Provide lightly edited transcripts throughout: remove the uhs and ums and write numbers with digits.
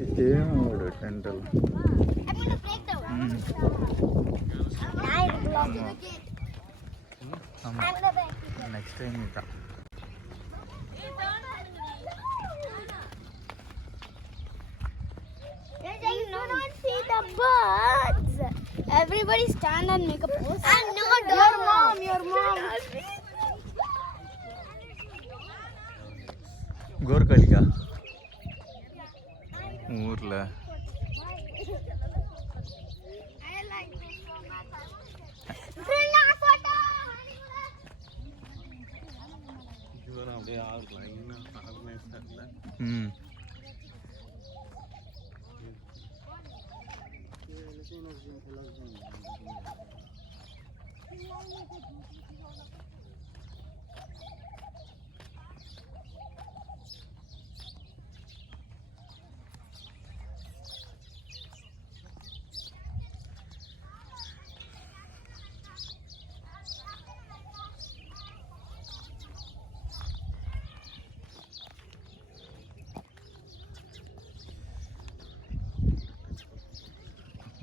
ஒரு dental next time தான். Everybody stand and make a pose. And no, your mom. கோர்கலிக்கா ஊர்ல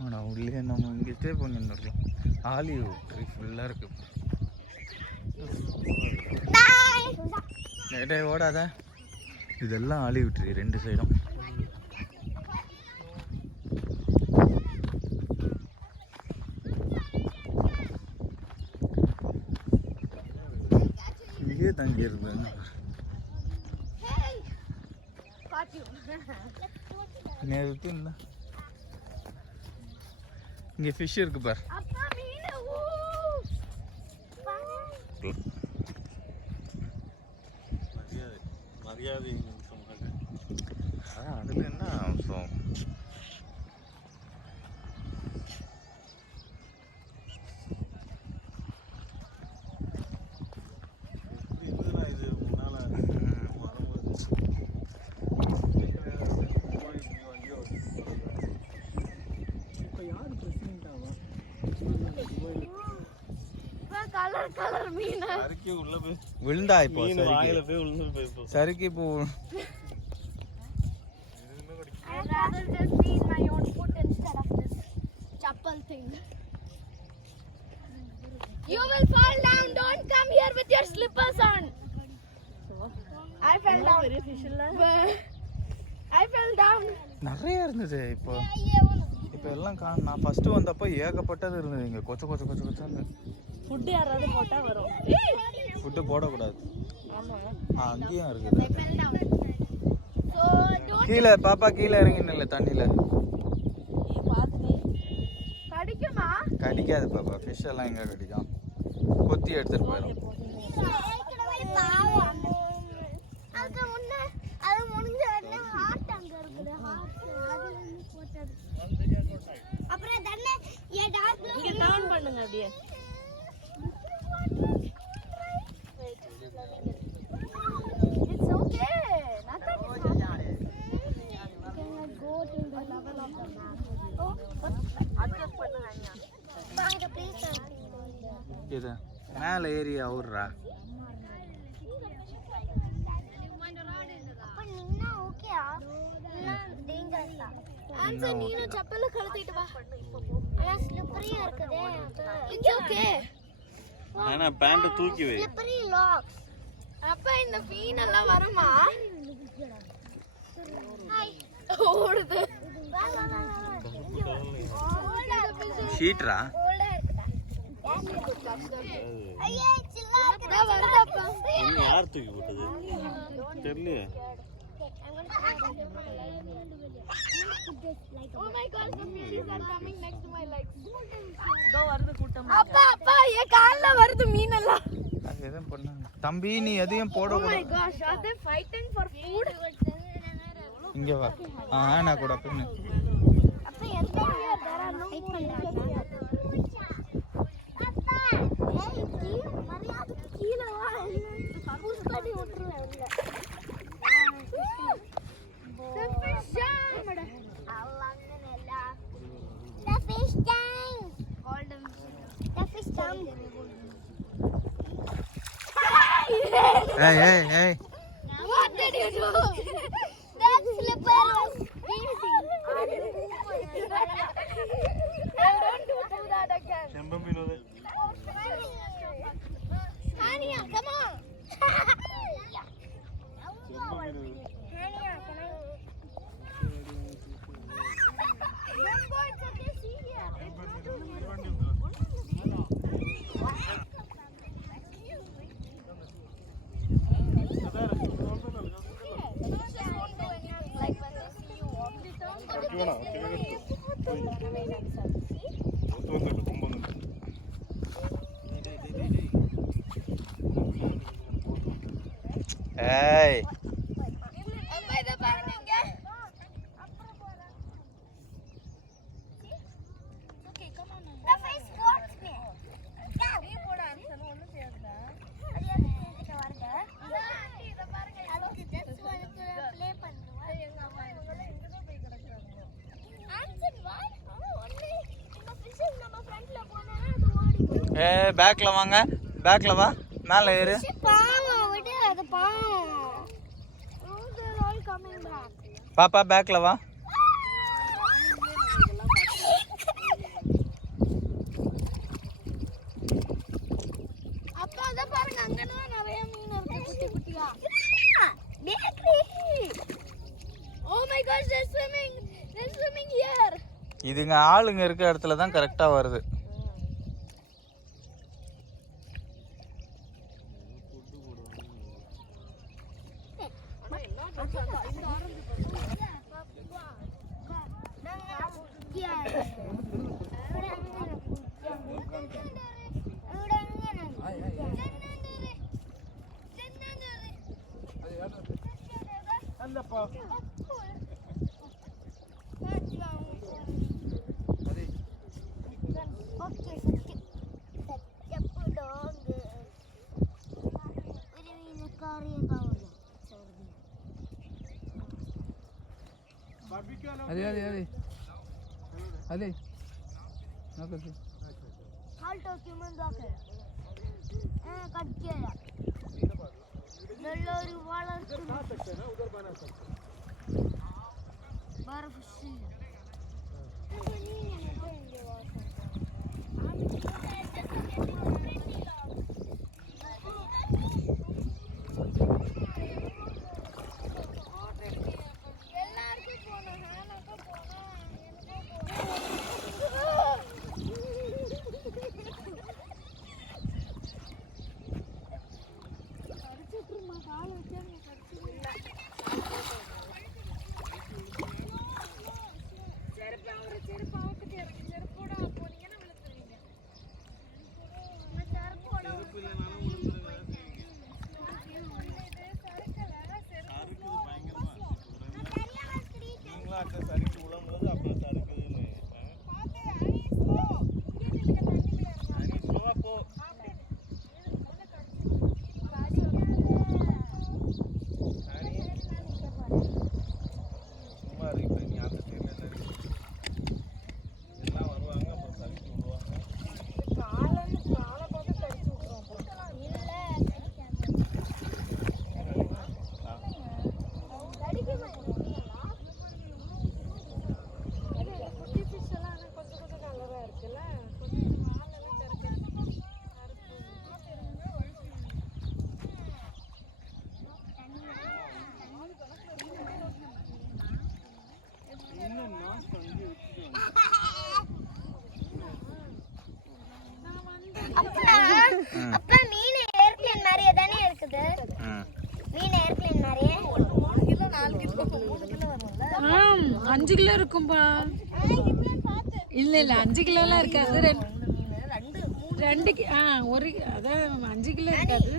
ஆனால் உள்ளே நம்ம இங்கே ஸ்டே பண்ணியிருந்துருக்கலாம். ஆலிவ் ட்ரீ ஃபுல்லாக இருக்கு. டே ஓடாத, இதெல்லாம் ஆலிவ் ட்ரீ ரெண்டு சைடும். இங்கே தங்கி இருந்தேன். நேரத்து இல்லை, இங்கே ஃபிஷ் இருக்கு பார். அதுல என்ன அம்சம்? விழுந்தா இப்போ சரிக்கு இப்போ You will fall down. Don't come here with your slippers on. I fell down. I fell down. நிறைய இருந்தது. இப்போ எல்லாம் நான் ஃபர்ஸ்ட் வந்தப்போ ஏகப்பட்டது இருந்தது. இங்க கொச்ச கொச்ச கொச்ச கொச்சன்னு. ஃபுட் யாராவது போட்டா வரும். ஃபுட் போடக்கூடாது. அங்கேயும் இருக்குது. கீழே பாப்பா கீழே இறங்கினல தண்ணியில. கடிக்குமா? கடிக்காது பாப்பா. ஃபிஷ் எல்லாம் எங்க கடிக்கும்? கொத்தி எடுத்துட்டு போயிடும். அப்புறம் தண்ணி இங்க டவுன் பண்ணுங்க அப்படியே. It's okay. Nothing is happening. Can I go to the level of the map? Oh, adjust பண்ணுங்க. வாங்க ப்ளீஸ். இது மேலே ஏறி அவுறா. அப்ப நின்னா ஓகேயா? நின்னா டேஞ்சரஸா? ஆன்சர் நீங்க செப்பல கழட்டிட்டு வா. ஆனா ஸ்லிப்பரியா இருக்குதே. It's okay. انا பேண்ட் தூக்கி வை. ஸ்லிப்பரி லாக்ஸ். அப்ப இந்த ஃபீன் எல்லாம் வருமா? ஹாய். ஓடுது. ஷீட்ரா? ஐயே சில்லா இருக்குடா வருதப்பா. நீ யார் தூக்கி போட்டது? தெரியல. Oh my god, the fishes are coming next to my legs. இதோ வருது கூட்டம். அப்பா என் கால்ல வருது மீன் எல்லாம். எதன் பண்ணாங்க? தம்பி நீ எதையும் போட Oh my gosh, are they fighting for food? இங்க வா. நான் கூட பின்ன. அப்ப எந்த there are no அப்பா ஏய் மரியாதை கீழ வா. புஷ் பண்ணி விட்டுறேன் உள்ள. The fish tank. The fish tank. Golden. The fish tank. Hey. What did you do? That slipper was easy. Come on. Hania, can I? Don't go, it's okay, serious. Like when they see you walk, ஏய் ஏ பேக்ல வாங்க, பேக்ல வா, மேல ஏறு. பாப்பா பேக்ல வா. அப்பா அத பாருங்க, அங்கனா நிறைய மீன் இருக்கு குட்டி குட்டியா. Oh my gosh, they're swimming here. இதுங்க ஆளுங்க இருக்க இடத்துல தான் கரெக்டா வருது. अरे हाल डॉक्यूमेंट आके कट किया नल्लोरी वाला बना सकते हैं ना, उधर बना सकते हैं बर्फ से அப்பா மீன் ஏர்ப்ளேன் மாதிரியே தானே இருக்குது. மீன் ஏர்ப்ளேன் மாதிரியே 3 கிலோ 4 கிலோ 3 கிலோ வரும்ல. 5 கிலோ இருக்கும்பா. இல்ல 5 கிலோலாம் இருக்காது. 2 ஒரு அதான் 5 கிலோ இருக்காது.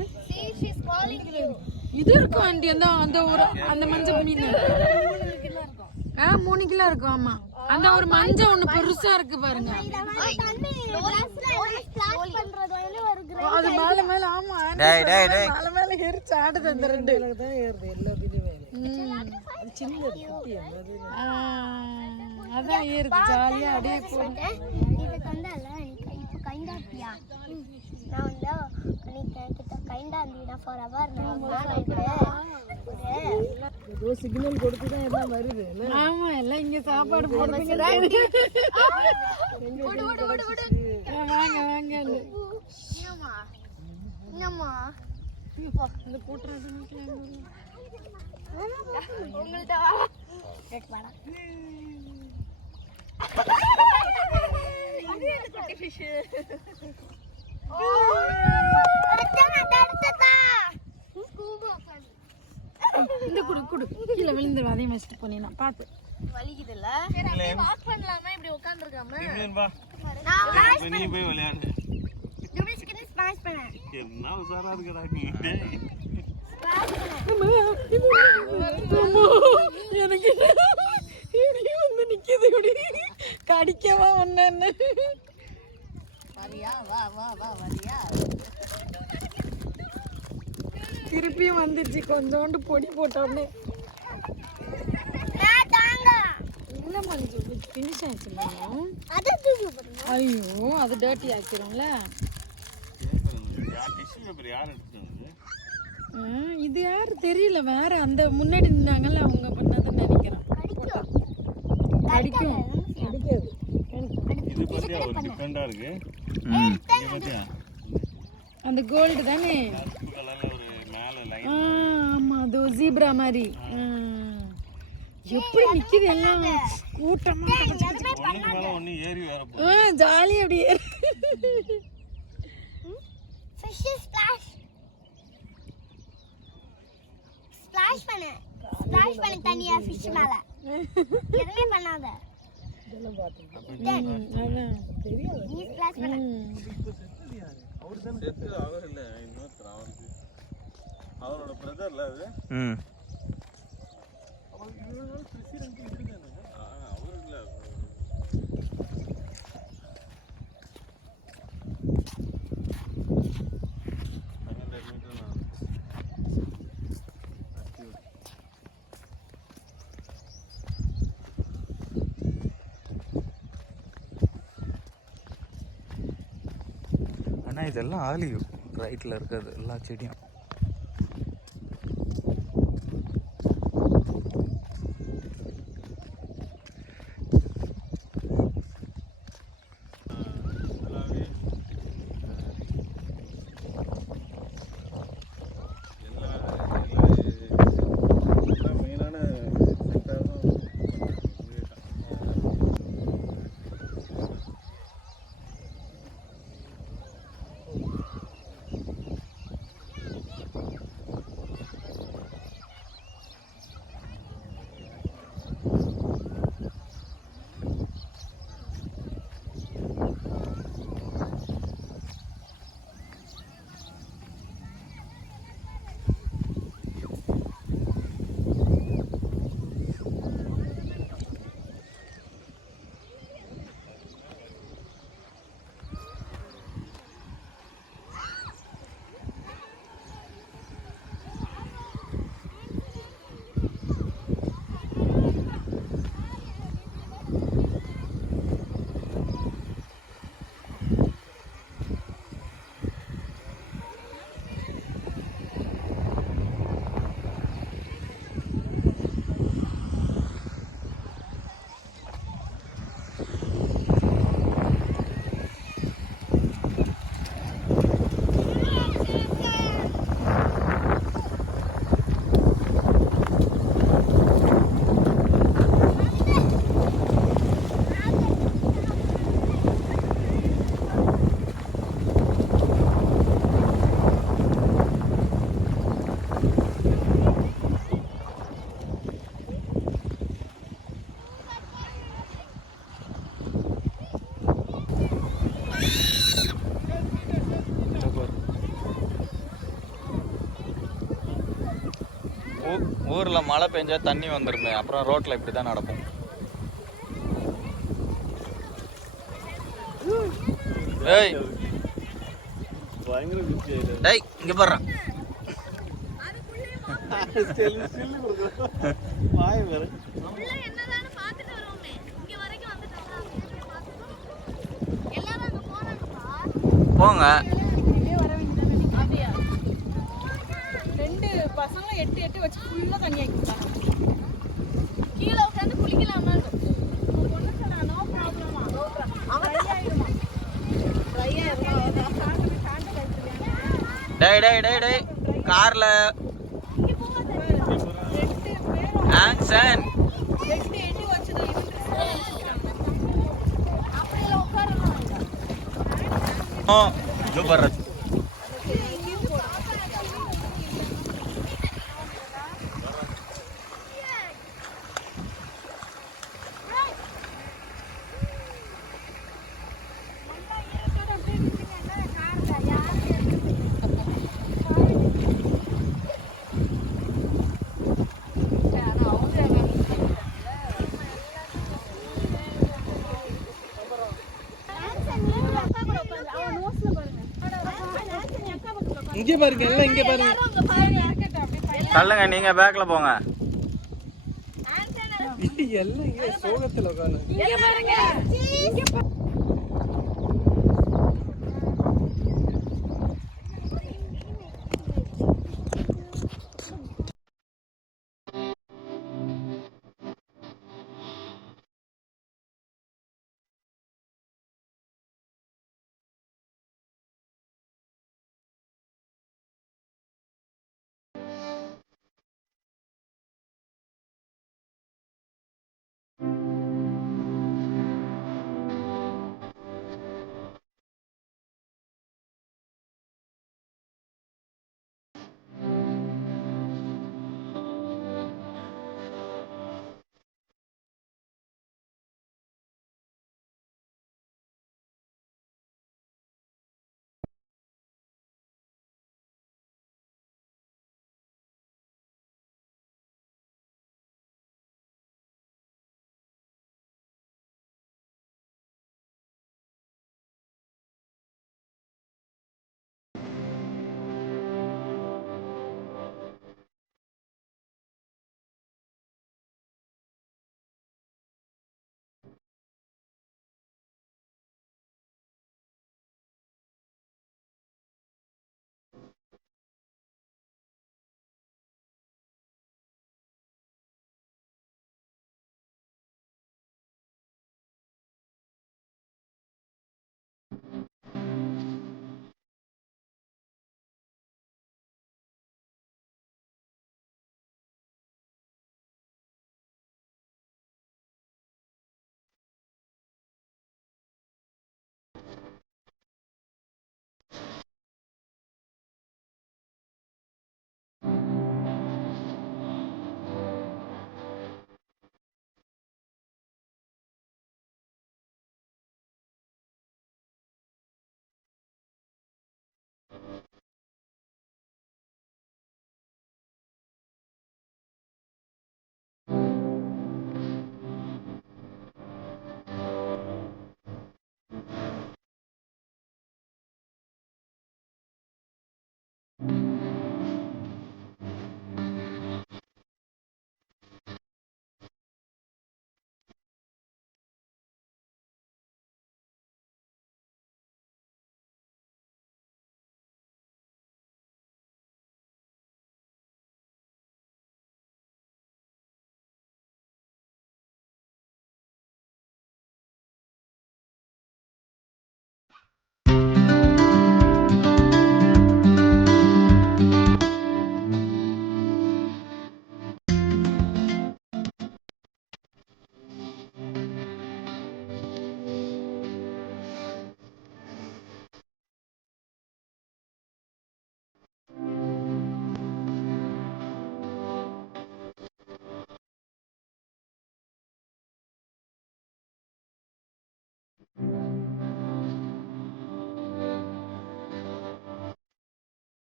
இது இருக்கும் ஆண்டி, அந்த ஒரு அந்த மஞ்சள் மீன் 3 கிலோ இருக்கும். ஆமா, அந்த ஒரு மஞ்சள் ஒண்ணு பெருசா இருக்கு பாருங்க, அது மேல மேல. ஆமா, மேல மேல ஏறிச்சு ஆடுது அந்த ரெண்டு. அதான் ஏறுது ஜாலியா அப்படியே போகுது. இது கண்டால இப்போ கைண்டாப்பியா நான் வந்து நீ கிட்ட கைண்டாந்தினா ஃபார் அவர் ஏதோ சிக்னல் கொடுத்து தான் எல்லாம் வருது. ஆமா, எல்லாம் இங்க சாப்பாடு போடுறீங்க. வாங்க வாங்க. என்னம்மா இந்த கூட்டுறது உங்கள்கிட்ட கேட்க வேணாம். குட்டி ஃபிஷ். இந்த குடு குடு கீழே விழுந்துடும். அதே வச்சுட்டு போனீங்கன்னா பார்த்து வலிக்குதுல்ல. வாக் பண்ணலாமா இப்படி உட்கார்ந்திருக்காம? நீ போய் விளையாடு. ஸ்மாஷ் பண்ண. என்ன உசாரா இருக்கடா நீ. எனக்கு வந்து நிக்குது இப்படி கடிக்கவா ஒன்னு. வரியா? வா வா வா வரியா? திருப்பியும் வந்துச்சு கொஞ்சோண்டு பொடி போட்டோன்னு. இல்ல மஞ்சு ஃபினிஷ் ஆயிடுச்சுல. ஐயோ அது டர்ட்டி ஆக்கிடும்ல. இது யாரு தெரியல. வேற அந்த முன்னாடி நின்னாங்கல்ல அவங்க பண்ணாதான் நினைக்கிறேன். கடிக்கும். கடிக்காது. இது பத்தியா ஒரு டிஃபரெண்டா இருக்கு. இது பத்தியா அந்த கோல்டு தானே. கலர்ல ஒரு மேல லைன். ஆமா அது ஜீப்ரா மாதிரி. எப்படி நிக்குது எல்லாம் கூட்டமா. ஒண்ணுக்கு மேல ஒண்ணு ஏறி வர போகுது. ஜாலி அப்படியே. Fish splash. ஸ்ப்ளாஷ் பண்ணு. ஸ்ப்ளாஷ் பண்ணு தண்ணியா ஃபிஷ் மேல. எதுமே பண்ணாத. இதெல்லாம் பாத்து. அதான் தெரியாது. நீ ஸ்ப்ளாஷ் பண்ணு. அவர் தான் செத்து அவர் இல்ல இன்னொருத்தர் அவருக்கு. அவரோட பிரதர்ல அது. அவர் இவ்வளவு நாள் பிரசிடென்ட் இருக்கானே. அவர் இல்ல. ஆனால் இதெல்லாம் ஆலியும் ரைட்டில் இருக்கிறது எல்லா செடியும். ஊரில் மழை பெஞ்சா தண்ணி வந்துருமே, அப்புறம் ரோட்டில் இப்படி தான் நடப்போம். ஏய் பயங்கர பிஸி ஆயிடுது. டேய் இங்கே போடுறான். வாய் வேற போங்க. ரெண்டு பசங்க 8 வச்சு ஃபுல்லா தண்ணி ஆக்கிட்டாங்க. கீழே உட்காந்து குளிக்கலாமா? நோ ப்ராப்ளமா. டேய் டேய் டேய் டேய் கார்ல ஆக்சன் சூப்பர். இங்க பாருங்க, எல்லாம் இங்க பாருங்க. தள்ளுங்க, நீங்க பேக்ல போங்க. எல்லாம் இங்க சோகத்துல உட்காந்து.